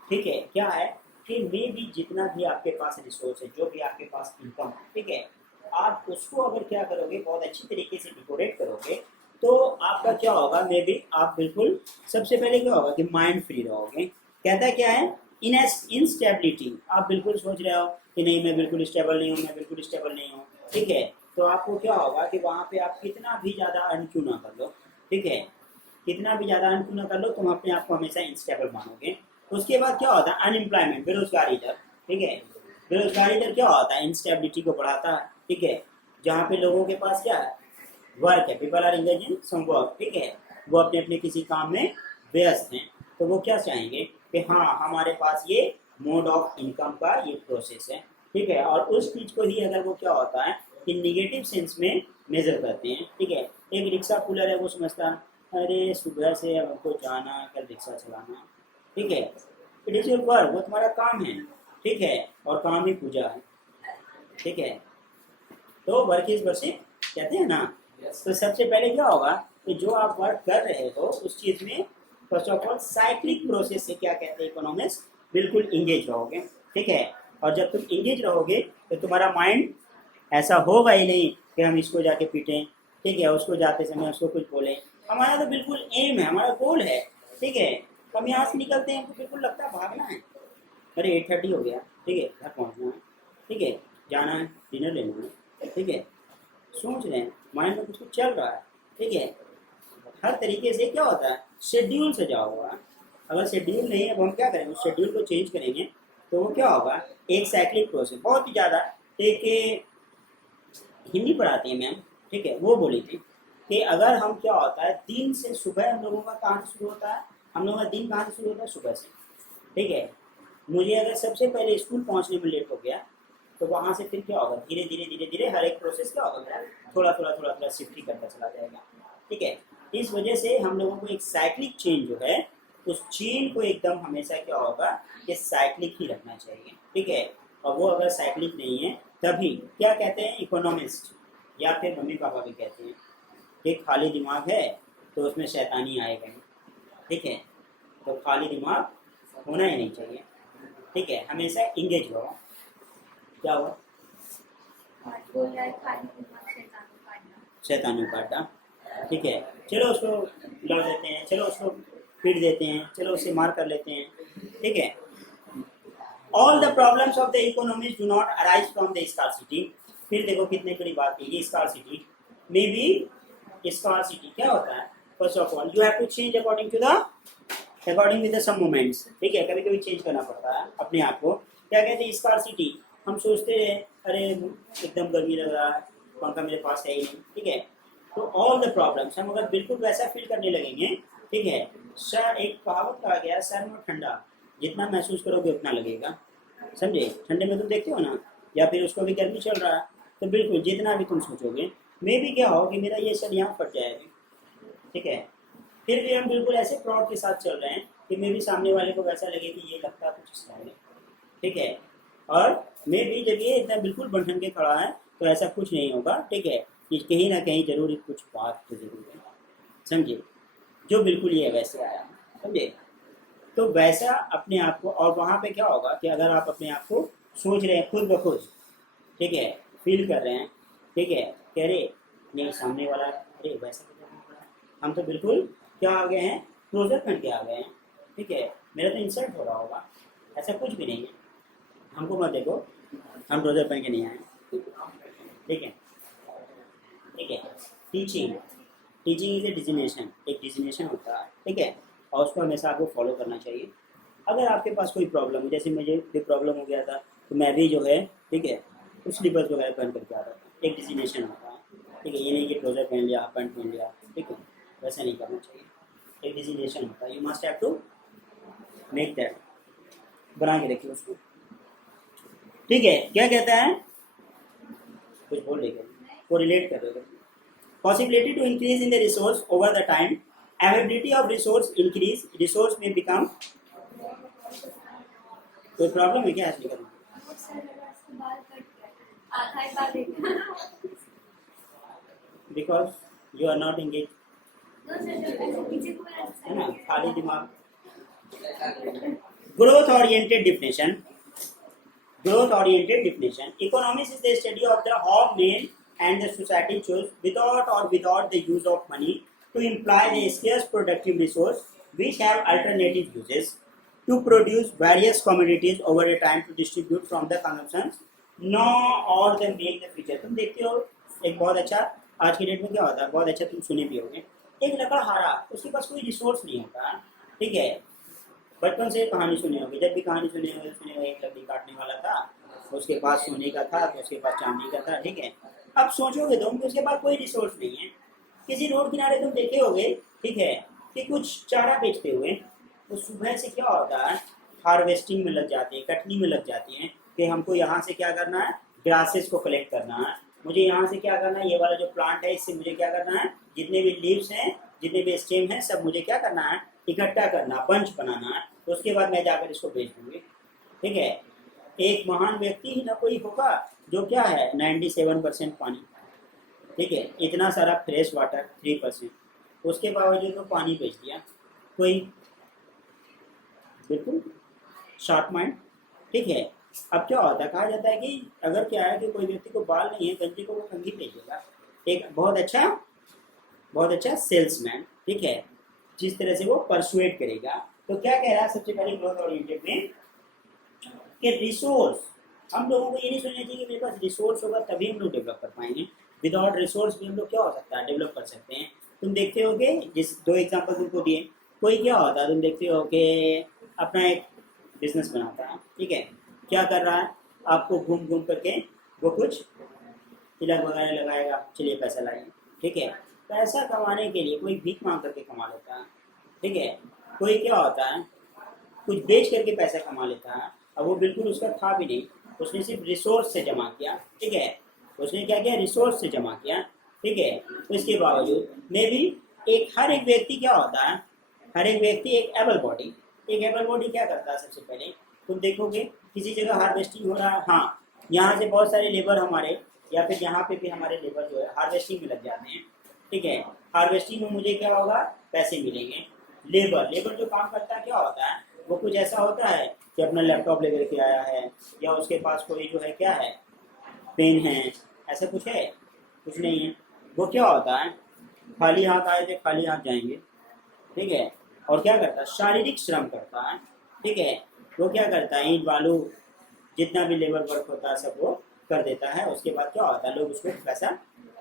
ठीक है, क्या है कि मे भी जितना भी आपके पास रिसोर्स है, जो भी आपके पास इनकम है, ठीक है, आप उसको अगर क्या करोगे बहुत अच्छी तरीके से डेकोरेट करोगे तो आपका क्या होगा, मे भी आप बिल्कुल सबसे पहले क्या होगा कि माइंड फ्री रहोगे। कहता है क्या है, इनस्टेबिलिटी, आप बिल्कुल सोच रहे हो कि नहीं मैं बिल्कुल स्टेबल नहीं हूँ, मैं बिल्कुल स्टेबल नहीं हूँ, ठीक है, तो आपको क्या होगा कि वहाँ पे आप कितना भी ज़्यादा अर्न क्यों ना कर लो, ठीक है, कितना भी ज़्यादा अर्न क्यों ना कर लो, तुम अपने आप को हमेशा इनस्टेबल मानोगे। उसके बाद क्या होता है, अनएम्प्लॉयमेंट, बेरोजगारी दर, ठीक है, बेरोजगारी दर क्या होता है, इंस्टेबिलिटी को बढ़ाता है, ठीक है, जहाँ पे लोगों के पास क्या है, वर्क है, people are engage in some work, ठीक है, वो अपने अपने किसी काम में व्यस्त हैं, तो वो क्या चाहेंगे कि हाँ हमारे पास ये मोड ऑफ इनकम का ये प्रोसेस है, ठीक है, और उस चीज को ही अगर वो क्या होता है कि निगेटिव सेंस में मेजर करते हैं, ठीक है। एक रिक्शा पुलर है, वो समझता है अरे सुबह से हमको जाना कल रिक्शा चलाना, ठीक है, इट इज योर वर्क, वो तुम्हारा काम है, ठीक है, और काम ही पूजा है, ठीक है, तो वर्क इज वर्शिप कहते हैं ना। तो सबसे पहले क्या होगा कि जो आप वर्क कर रहे हो उस चीज में first of all cyclic process से क्या कहते हैं इकोनॉमिक्स, बिल्कुल इंगेज रहोगे, ठीक है, और जब तुम इंगेज रहोगे तो तुम्हारा माइंड ऐसा होगा ही नहीं कि हम इसको जाके पीटें, ठीक है, उसको जाते समय उसको कुछ बोलें। हमारा तो बिल्कुल एम है, हमारा गोल है, ठीक है, हम यहाँ से निकलते हैं तो बिल्कुल लगता है भागना है, अरे 8:30 हो गया, ठीक है, घर पहुँचना है, ठीक है, जाना है, डिनर लेना है, ठीक है, सोच रहे हैं माइंड में कुछ चल रहा है, ठीक है, हर तरीके से क्या होता है शेड्यूल सजा हुआ है। अगर शेड्यूल नहीं है तो हम क्या करेंगे, उस शेड्यूल को चेंज करेंगे तो वो क्या होगा, एक साइक्लिक प्रोसेस बहुत ही ज़्यादा। एक हिंदी पढ़ाती है मैम, ठीक है, वो बोली थी कि अगर हम क्या होता है दिन से सुबह हम लोगों का कहाँ से शुरू होता है, हम लोगों का दिन कहाँ से शुरू होता है, सुबह से, ठीक है, मुझे अगर सबसे पहले स्कूल पहुँचने में लेट हो गया तो वहाँ से फिर क्या होगा, धीरे धीरे धीरे धीरे हर एक प्रोसेस क्या होगा मेरा थोड़ा थोड़ा थोड़ा थोड़ा शिफ्ट ही करता चला जाएगा, ठीक है। इस वजह से हम लोगों को एक साइक्लिक चेन जो है उस चेन को एकदम हमेशा क्या होगा कि साइक्लिक ही रखना चाहिए, ठीक है, और वो अगर साइक्लिक नहीं है तभी क्या कहते हैं इकोनॉमिस्ट या फिर मम्मी पापा भी कहते हैं कि खाली दिमाग है तो उसमें शैतानी आएगा, ठीक है, तो खाली दिमाग होना ही नहीं चाहिए, ठीक है, हमेशा इंगेज रहो। क्या हुआ, शैतानी काटा, ठीक है, चलो उसको लड़ देते हैं, चलो उसको पीट देते हैं, चलो उसे मार कर लेते हैं, ठीक है। All the problems of the economy do not arise from the scarcity. फिर देखो कितने बड़ी बात है ये स्कार्सिटी, मे बी स्कार्सिटी क्या होता है, first of all you have to change according with some moments, ठीक है, कभी कभी चेंज करना पड़ता है अपने आप को। क्या कहते हैं स्कार्सिटी, हम सोचते हैं अरे एकदम गर्मी लग रहा है, पंखा मेरे पास है ही नहीं, ठीक है, तो ऑल द प्रॉब्लम्स हम अगर बिल्कुल वैसा फील करने लगेंगे, ठीक है, सर एक कहावत कहा गया सर में ठंडा, जितना महसूस करोगे उतना लगेगा, समझे, ठंडे में तुम देखते हो ना, या फिर उसको भी गर्मी चल रहा है तो बिल्कुल जितना भी तुम सोचोगे मे भी क्या हो कि मेरा ये सर यहाँ फट जाएगा, ठीक है, फिर भी हम बिल्कुल ऐसे प्राउड के साथ चल रहे हैं कि मे भी सामने वाले को वैसा लगे कि ये लगता है कुछ इस तरह, ठीक है, और मे भी जब ये इतना बिल्कुल बंधन के खड़ा है तो ऐसा कुछ नहीं होगा, ठीक है, कि कहीं ना कहीं जरूर कुछ बात तो जरूर है, समझे, जो बिल्कुल ये वैसे आया, समझे, तो वैसा अपने आप को, और वहाँ पे क्या होगा कि अगर आप अपने आप को सोच रहे हैं खुद ब खुद, ठीक है, फील कर रहे हैं, ठीक है, कह रहे नहीं सामने वाला अरे वैसा हम तो बिल्कुल क्या आ गए हैं, क्लोजर पहन के आ गए हैं, ठीक है, मेरा तो इंसल्ट हो रहा होगा, ऐसा कुछ भी नहीं है, हमको मत देखो, हम ट्राउजर पहन के नहीं आए, ठीक है, ठीक है। टीचिंग इज ए डिजिनेशन, एक डिजिनेशन होता है, ठीक है, और उसको हमेशा आपको फॉलो करना चाहिए। अगर आपके पास कोई प्रॉब्लम हो, जैसे मुझे कोई प्रॉब्लम हो गया था तो मैं भी जो है, ठीक है, उस स्लीपर्स वगैरह पहन करके आता था, एक डिजिनेशन होता है, ठीक है, ये नहीं कि ट्राउजर पहन लिया, हाफ पैंट पहन लिया, ठीक है, वैसा नहीं करना चाहिए, एक डिजिग्नेशन होता है, you must have to make that, बना के रखिए उसको, ठीक है। क्या कहता है, कुछ बोल लेगा वो रिलेट कर रहे हो। Possibility to increase in the resource over the time, availability of resource increase, resource में बिकम, कोई प्रॉब्लम है क्या आज निकल, because you are not engage, है ना, खाली दिमाग। Growth oriented definition, growth oriented definition, economics is the study of the how men and the society choose without the use of money to employ the scarce productive resource which have alternative uses to produce various commodities over a time to distribute from the consumption no or the make the future। तुम देखते हो एक बहुत अच्छा, आज के date में क्या होता है, बहुत अच्छा तुम सुने भी होंगे, एक लकड़हारा उसके पास कोई रिसोर्स नहीं होता, ठीक है। बचपन से कहानी सुनी होगी, जब भी कहानी सुनी होगी एक लकड़ी काटने वाला था, उसके पास सोने का था, तो उसके पास चांदी का था, ठीक है। अब सोचोगे तुम कि उसके पास कोई रिसोर्स नहीं है। किसी रोड किनारे तुम देखे होगे, ठीक है, कि कुछ चारा बेचते हुए, तो सुबह से क्या होता है, हार्वेस्टिंग में लग जाते हैं, कटनी में लग जाते हैं कि हमको यहाँ से क्या करना है, ग्रासेस को कलेक्ट करना है, मुझे यहाँ से क्या करना है, ये वाला जो प्लांट है इससे मुझे क्या करना है, जितने भी लीव्स हैं, जितने भी स्टेम हैं, सब मुझे क्या करना है, इकट्ठा करना, बंच बनाना है, तो उसके बाद मैं जाकर इसको बेच दूंगी, ठीक है। एक महान व्यक्ति ही ना कोई होगा जो क्या है 97% पानी, ठीक है, इतना सारा फ्रेश वाटर 3%, उसके बावजूद तो पानी बेच दिया, कोई बिल्कुल शॉर्ट माइंड, ठीक है। अब क्या होता है, कहा जाता है कि अगर क्या है कि कोई व्यक्ति को बाल नहीं है, गंजे को वो कंघी भेजेगा, एक बहुत अच्छा सेल्समैन, ठीक है, जिस तरह से वो परसुएट करेगा। तो क्या कह रहा है सबसे पहले ग्रोथ ओरिएंटेड में कि रिसोर्स, हम लोगों को ये नहीं सोचना चाहिए कि मेरे पास रिसोर्स होगा तभी हम लोग डेवलप कर पाएंगे, विदाउट रिसोर्स भी हम लोग क्या हो सकता है, डेवलप कर सकते हैं। तुम देखते हो कि जिस दो एग्जांपल तुमको दिए, कोई क्या होता है, तुम देखते हो कि अपना एक बिजनेस बनाता है, ठीक है, क्या कर रहा है, आपको घूम घूम करके वो कुछ तिलक वगैरह लगाएगा, चलिए पैसा लाएंगे, ठीक है। पैसा कमाने के लिए कोई भीख मांग करके कमा लेता है, ठीक है, कोई क्या होता है कुछ बेच करके पैसा कमा लेता है, अब वो बिल्कुल उसका था भी नहीं, उसने सिर्फ रिसोर्स से जमा किया, ठीक है, उसने क्या किया, रिसोर्स से जमा किया, ठीक है। तो इसके बावजूद में भी हर एक व्यक्ति क्या होता है, हर एक व्यक्ति एक एबल बॉडी क्या करता है, सबसे पहले तुम देखोगे किसी जगह हार्वेस्टिंग हो रहा है, हाँ, यहाँ से बहुत सारे लेबर हमारे, या फिर यहाँ पे भी हमारे लेबर जो है हार्वेस्टिंग में लग जाते हैं, ठीक है। हार्वेस्टिंग में मुझे क्या होगा, पैसे मिलेंगे। लेबर जो काम करता है क्या होता है, वो कुछ ऐसा होता है कि अपना लैपटॉप लेकर के आया है, या उसके पास कोई जो है क्या है, पेन है, ऐसा कुछ है, कुछ नहीं है। वो क्या होता है, खाली हाथ आए थे खाली हाथ जाएंगे, ठीक है। और क्या करता है, शारीरिक श्रम करता है, ठीक है। वो क्या करता है, ईंट बालू जितना भी लेबर वर्क होता है सब वो कर देता है, उसके बाद क्या होता है, लोग उसको पैसा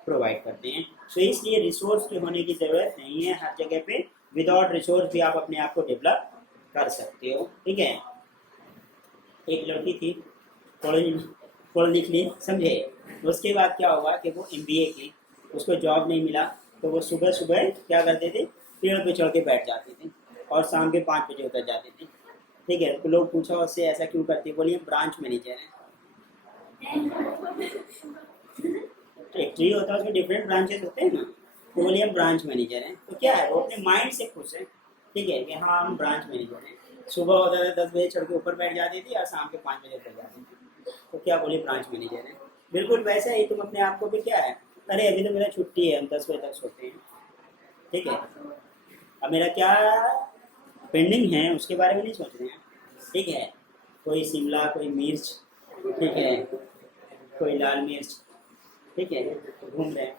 प्रोवाइड करते हैं। तो इसलिए रिसोर्स के होने की ज़रूरत नहीं है हर जगह पे, विदाउट रिसोर्स भी आप अपने आप को डेवलप कर सकते हो, ठीक है। एक लड़की थी, पढ़ लिख ली, समझे, उसके बाद क्या हुआ कि वो MBA की, उसको जॉब नहीं मिला, तो वो सुबह सुबह क्या करते थे, पेड़ पे चढ़ के बैठ जाते थे और शाम के 5 बजे उतर जाते थे, ठीक है। तो लोग पूछा उससे ऐसा क्यों करते, बोलिए ब्रांच मैनेजर है। एक ट्री होता है उसमें डिफरेंट ब्रांचेस होते हैं ना, तो बोलिए हम ब्रांच मैनेजर हैं, तो क्या है, वो अपने माइंड से खुश है, ठीक है, कि हाँ हम ब्रांच मैनेजर हैं। सुबह होता था 10 बजे चढ़ के ऊपर बैठ जाती थी और शाम के 5 बजे उतर जाती थी, तो क्या बोलिए ब्रांच मैनेजर है। बिल्कुल वैसा ही तुम अपने आप को भी क्या है, अरे अभी तो मेरा छुट्टी है, हम 10 बजे तक सोते हैं, ठीक है, अब मेरा क्या पेंडिंग है उसके बारे में नहीं सोच रहे हैं, ठीक है। कोई शिमला, कोई मिर्च, ठीक है, कोई लाल मिर्च, ठीक है, घूम रहे हैं,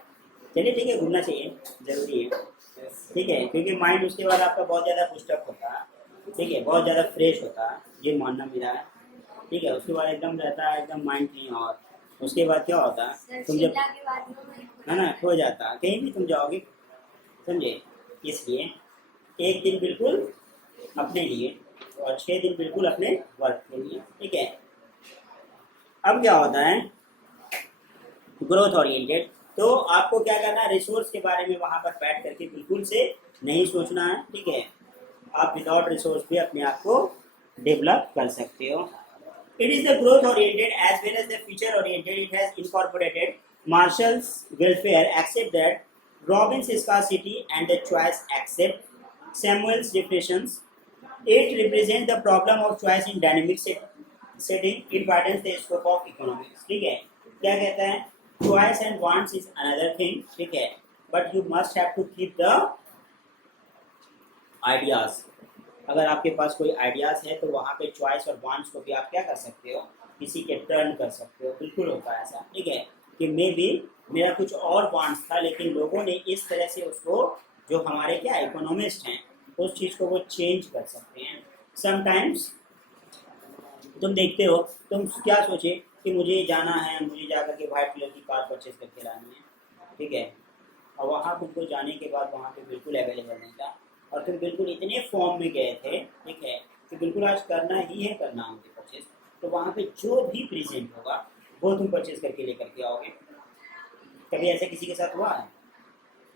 चलिए ठीक है, घूमना चाहिए, ज़रूरी है, ठीक है, क्योंकि माइंड उसके बाद आपका बहुत ज़्यादा पुस्टअप होता है, ठीक है, बहुत ज़्यादा फ्रेश होता है, ये मानना मेरा है, ठीक है। उसके बाद एकदम रहता है एकदम माइंड कहीं और, उसके बाद क्या होता है, तुम जब है ना खो जाता है, कहीं भी तुम जाओगे, समझे। इसलिए एक दिन बिल्कुल अपने लिए और 6 दिन बिल्कुल अपने वर्क के लिए, ठीक है। अब क्या होता है ग्रोथ ओरिएंटेड, तो आपको क्या करना है, रिसोर्स के बारे में वहां पर बैठ करके बिल्कुल से नहीं सोचना है, ठीक है। आप विदाउट रिसोर्स भी अपने आप को डेवलप कर सकते हो। It is the growth oriented as well as the future oriented. It has incorporated Marshall's welfare, accept that Robin's scarcity and the choice accept Samuel's definitions. It represents the problem of choice in dynamic setting. It widens the scope of economics. ठीक है, क्या कहता है? Choice and wants is another thing. ठीक है, but you must have to keep the ideas. अगर आपके पास कोई आइडियाज है तो वहाँ पे चॉइस और वांट्स को भी आप क्या कर सकते हो, किसी के टर्न कर सकते हो। बिल्कुल होता है ऐसा, ठीक है, कि मे भी मेरा कुछ और वांट्स था लेकिन लोगों ने इस तरह से उसको, जो हमारे क्या इकोनॉमिस्ट हैं, उस चीज़ को वो चेंज कर सकते हैं। समटाइम्स तुम देखते हो, तुम क्या सोचे कि मुझे जाना है, मुझे जाकर के वाइट कलर की कार परचेज करके लानी है, ठीक है, और वहाँ तुमको जाने के बाद वहाँ पे बिल्कुल अवेलेबल नहीं था और तुम बिल्कुल इतने फॉर्म में गए थे, ठीक है, कि बिल्कुल आज करना ही है, करना मुझे परचेज, तो वहाँ पे जो भी प्रेजेंट होगा वो तुम परचेज करके लेकर के आओगे। कभी ऐसे किसी के साथ हुआ है?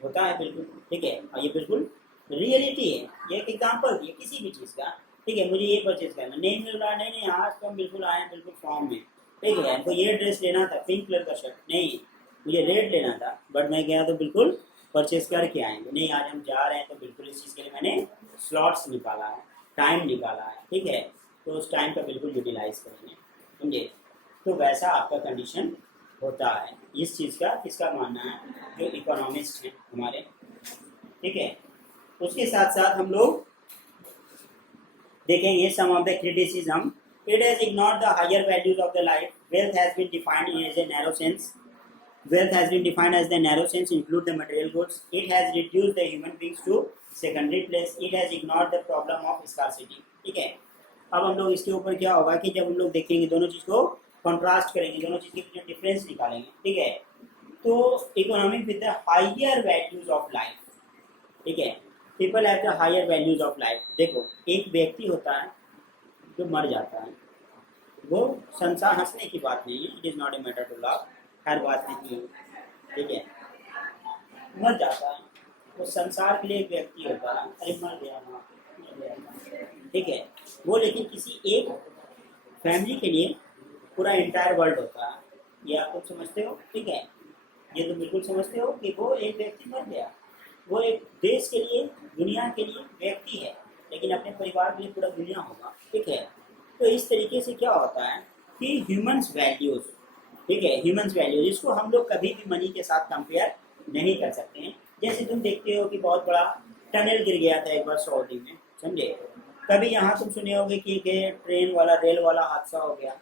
होता है बिल्कुल, ठीक है, और ये बिल्कुल रियलिटी है। ये एक एग्जाम्पल है किसी भी चीज़ का, ठीक है, मुझे ये परचेज करना नहीं मिल रहा, नहीं नहीं आज तो हम बिल्कुल आए हैं बिल्कुल फॉर्म में, ठीक है, हमको ये ड्रेस लेना था, पिंक कलर का शर्ट, नहीं मुझे रेड लेना था, बट मैं गया तो बिल्कुल परचेज करके आएंगे, नहीं आज हम जा रहे हैं तो बिल्कुल इस चीज़ के लिए मैंने स्लॉट्स निकाला है, टाइम निकाला है, ठीक है, तो उस टाइम का बिल्कुल यूटिलाइज करेंगे, समझे। तो वैसा आपका कंडीशन होता है। इस चीज़ का किसका मानना है? जो इकोनॉमिस्ट हैं हमारे, ठीक है। उसके साथ साथ हम लोग देखेंगे some of the criticism. It has ignored the higher values of the life. Wealth has been defined as a narrow sense. Wealth has been defined as the narrow sense include the material goods. It has reduced the human beings to secondary place. It has ignored the problem of scarcity. ठीक है, अब हम लोग इसके ऊपर क्या होगा कि जब हम लोग देखेंगे दोनों चीज़ को कॉन्ट्रास्ट करेंगे, दोनों चीज़ के डिफरेंस निकालेंगे, ठीक है, तो economic with the higher values of life, ठीक है, people have the higher values of life. देखो एक व्यक्ति होता है जो मर जाता है, वो संसार, हंसने की बात नहीं है, it is not a matter to love, हर बात नहीं है, ठीक है, मर जाता है, वो संसार के लिए एक व्यक्ति होता है, अरे मर गया ना, ठीक है, वो लेकिन किसी एक फैमिली के लिए पूरा इंटायर वर्ल्ड होता है, ये आप लोग समझते हो, ठीक है, ये तो बिल्कुल समझते हो कि वो एक व्यक्ति मर गया, वो एक देश के लिए, दुनिया के लिए व्यक्ति है, लेकिन अपने परिवार के लिए पूरा दुनिया होगा, ठीक है। तो इस तरीके से क्या होता है कि ह्यूमन्स वैल्यूज, ठीक है, ह्यूमन्स वैल्यूज, इसको हम लोग कभी भी मनी के साथ कंपेयर नहीं कर सकते हैं। जैसे तुम देखते हो कि बहुत बड़ा टनल गिर गया था एक बार सऊदी में, समझे, कभी यहाँ तुम सुने होगे कि ट्रेन वाला, रेल वाला हादसा हो गया,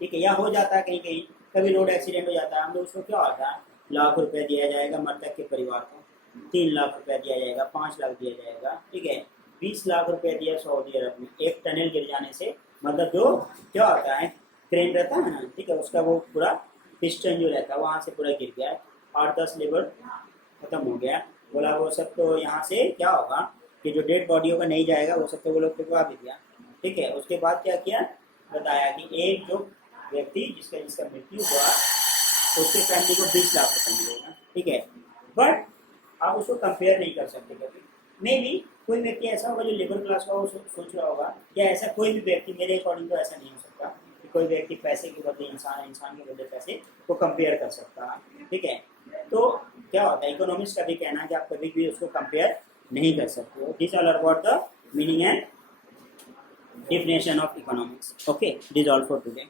ठीक है, या हो जाता है कहीं कहीं, कभी रोड एक्सीडेंट हो जाता है, हम लोग उसको क्या होता है, लाख रुपए दिया जाएगा मृतक के परिवार को, 3 लाख रुपया दिया जाएगा, 5 लाख दिया जाएगा, ठीक है, 20 लाख रुपया दिया सऊदी अरब में एक टनल गिर जाने से, मतलब जो क्या होता है, क्रेन रहता है ना, ठीक है, उसका वो पूरा पिस्टन जो रहता है वहाँ से पूरा गिर गया, 8-10 लेबर खत्म हो गया, बोला वो सब तो यहाँ से क्या होगा कि जो डेड बॉडियों का नहीं जाएगा वो सब तो वो लोग पिघवा भी दिया, ठीक है। उसके बाद क्या किया, बताया कि एक जो व्यक्ति जिसका मृत्यु हुआ उसके फैमिली को 20 लाख रुपये मिलेगा, ठीक है, बट आप उसको कंपेयर नहीं कर सकते कभी। मे भी कोई व्यक्ति ऐसा होगा जो लेबर क्लास का वो सोच रहा होगा, या ऐसा कोई भी व्यक्ति, मेरे अकॉर्डिंग तो ऐसा नहीं हो सकता कि कोई व्यक्ति पैसे के बदले इंसान है, इंसान के बदले पैसे को कंपेयर कर सकता है, ठीक है। तो क्या होता है, इकोनॉमिक्स का भी कहना है कि आप कभी भी उसको कंपेयर नहीं कर सकते हो। This all about the meaning and definition of economics. Okay, this is all for today.